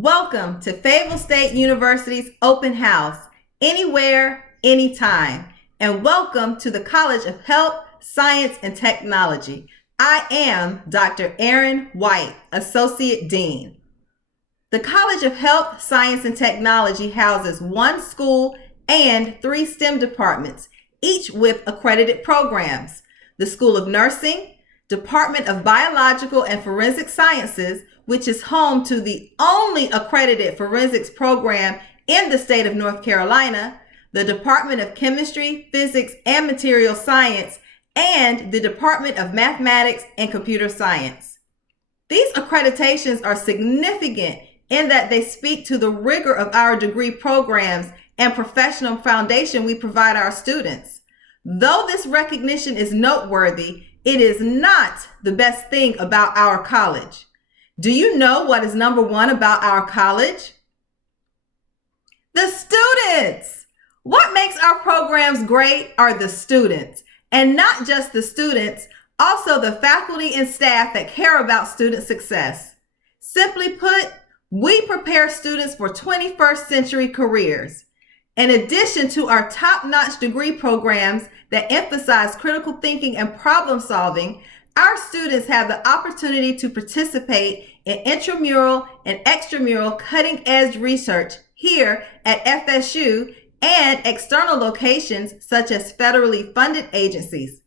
Welcome to Fayetteville State University's Open House, anywhere, anytime. And welcome to the College of Health, Science, and Technology. I am Dr. Erin White, Associate Dean. The College of Health, Science, and Technology houses one school and 3 STEM departments, each with accredited programs. The School of Nursing, Department of Biological and Forensic Sciences, which is home to the only accredited forensics program in the state of North Carolina, the Department of Chemistry, Physics, and Material Science, and the Department of Mathematics and Computer Science. These accreditations are significant in that they speak to the rigor of our degree programs and professional foundation we provide our students. Though this recognition is noteworthy, it is not the best thing about our college. Do you know what is number one about our college? The students! What makes our programs great are the students. And not just the students, also the faculty and staff that care about student success. Simply put, we prepare students for 21st century careers. In addition to our top-notch degree programs that emphasize critical thinking and problem solving, our students have the opportunity to participate in intramural and extramural cutting-edge research here at FSU and external locations such as federally funded agencies.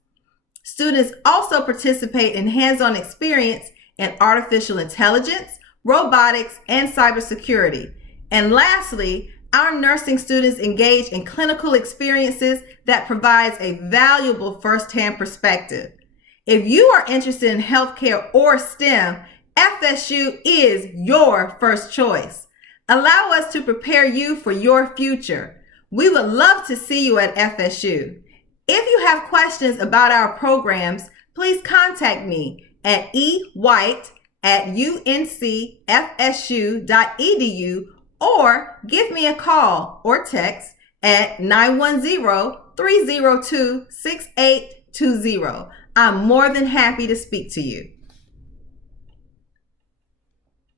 Students also participate in hands-on experience in artificial intelligence, robotics, and cybersecurity. And lastly, our nursing students engage in clinical experiences that provides a valuable firsthand perspective. If you are interested in healthcare or STEM, FSU is your first choice. Allow us to prepare you for your future. We would love to see you at FSU. If you have questions about our programs, please contact me at ewhite@uncfsu.edu or give me a call or text at 910-302-6820. I'm more than happy to speak to you.